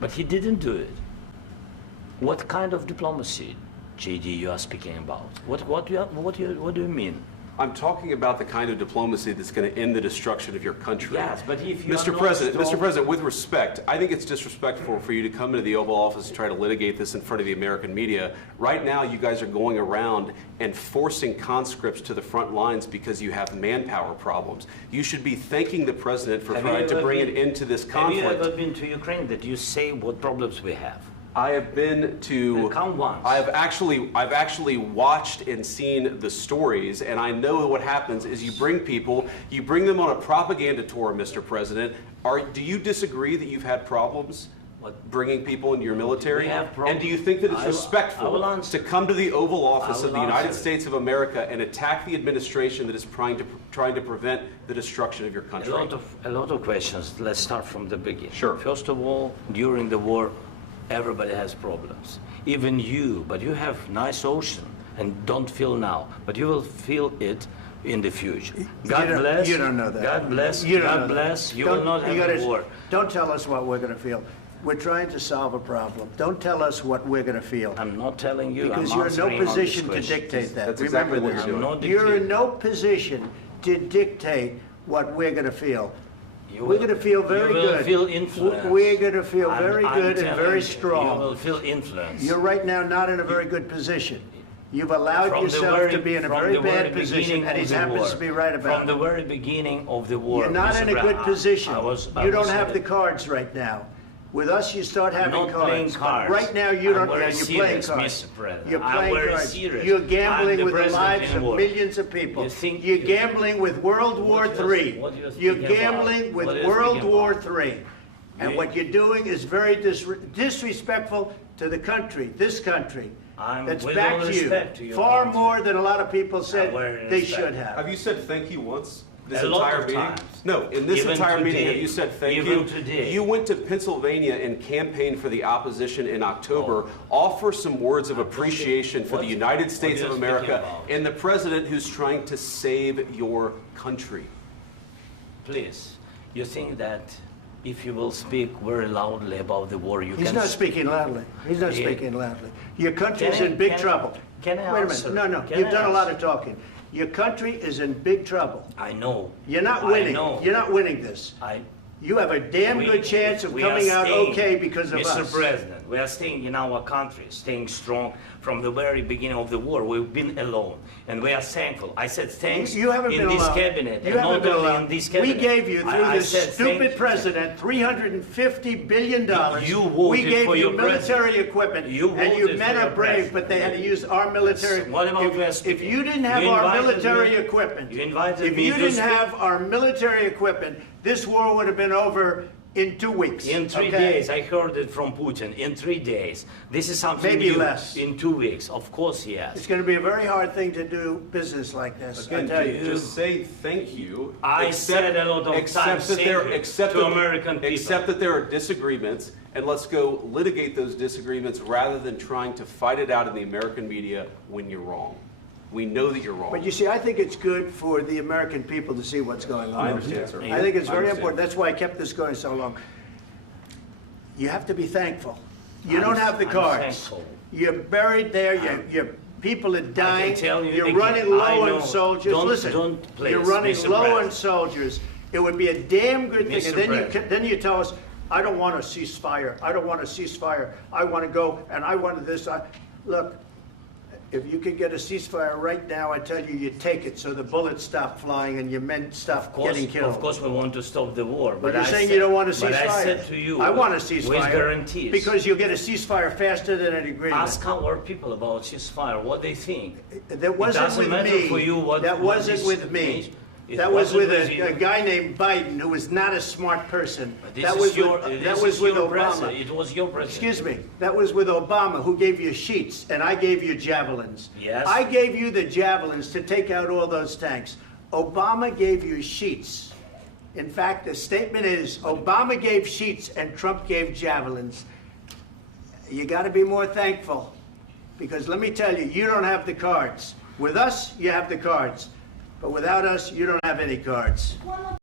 But he didn't do it. What kind of diplomacy, JD, you are speaking about? What do you mean? I'm talking about the kind of diplomacy that's going to end the destruction of your country. Yes, but if you Mr. President, with respect, I think it's disrespectful for you to come into the Oval Office and try to litigate this in front of the American media. Right now, you guys are going around and forcing conscripts to the front lines because you have manpower problems. You should be thanking the President for trying to bring an end to this conflict. Have you ever been to Ukraine that you say what problems we have? I have been to. Come once. I've actually watched and seen the stories, and I know what happens is you bring people, you bring them on a propaganda tour, Mr. President. Do you disagree that you've had problems bringing people into your military? And do you think that it's respectful to come to the Oval Office of the United States of America and attack the administration that is trying to prevent the destruction of your country? A lot of questions. Let's start from the beginning. Sure. First of all, during the war, everybody has problems, even you, but you have nice ocean and don't feel now, but you will feel it in the future. God bless. You don't know that. God bless. You don't God bless. You will not have a war. Don't tell us what we're going to feel. We're trying to solve a problem. Don't tell us what we're going to feel. I'm not telling you. Because you're in no position to dictate that. That's exactly what you're doing. You're in no position to dictate what we're going to feel. We're going to feel very good. You will feel influence. We're going to feel very good and very strong. You will feel influence. You're right now not in a very good position. You've allowed yourself to be in a very bad position, and he happens to be right about it. From the very beginning of the war. You're not in a good position. You don't have the cards right now. With us, you start having cards. Right now, you don't. You're playing cards. You're playing cards. You're gambling with the lives of millions of people. You're gambling with World War III. You're gambling with World War III. And what you're doing is very disrespectful to the country, this country. That's backed you far more than a lot of people said they should have. Have you said thank you once? This a lot entire of meeting? times. No, in this entire meeting, have you said thank you? Today. You went to Pennsylvania and campaigned for the opposition in October. Offer some words of appreciation for the United States of America and the President who's trying to save your country. Please, you think that if you will speak very loudly about the war, He's not speaking loudly. He's not speaking loudly. Your country is in big trouble. Can I Wait a answer? minute. No. You've done a lot of talking. Your country is in big trouble. I know. You're not winning. I know. You're not winning this. You have a damn good chance of coming out okay because of us. Mr. President, we are staying in our country, staying strong from the very beginning of the war. We've been alone, and we are thankful. I said thanks you haven't in been this alone. cabinet, you and haven't not been only alone. in this cabinet. We gave you, through this stupid president, $350 billion. You voted we gave for you your military president. equipment, You and you voted men for are your brave, president. but they had to use our military. What about If you didn't have You our invited military me. equipment, You invited if me you to didn't speak. have our military equipment, this war would have been over in 2 weeks. In 3 days, I heard it from Putin. In 3 days, this is something Maybe new. less. In 2 weeks, of course, yes. It's going to be a very hard thing to do business like this. Again, I tell you. just say thank you. I said a lot of times thank you to American people. Accept that there are disagreements, and let's go litigate those disagreements rather than trying to fight it out in the American media when you're wrong. We know that you're wrong. But you see, I think it's good for the American people to see what's going on. I understand, sir. I think it's very important. That's why I kept this going so long. You have to be thankful. You don't have the cards. Thankful. You're buried there. Your people are dying. I can tell you You're again, running low I know. on soldiers. Don't please, you're running Mr. low President. on soldiers. It would be a damn good thing. Mr. And then you tell us, I don't want a ceasefire. I don't want a ceasefire. I want to go, and I want this. Look, if you could get a ceasefire right now, I tell you, you take it so the bullets stop flying and your men stop getting killed. Of course, we want to stop the war. But you're saying you don't want a ceasefire. But I said to you, I want a ceasefire. with guarantees. Because you'll get a ceasefire faster than an agreement. Ask our people about ceasefire, what they think. That wasn't with me. For you what, that what wasn't this with me. means. That was with a guy named Biden who was not a smart person. That was with Obama. It was your president. Excuse me. That was with Obama, who gave you sheets, and I gave you javelins. Yes. I gave you the javelins to take out all those tanks. Obama gave you sheets. In fact, the statement is Obama gave sheets and Trump gave javelins. You got to be more thankful, because let me tell you, you don't have the cards. With us, you have the cards. But without us, you don't have any cards.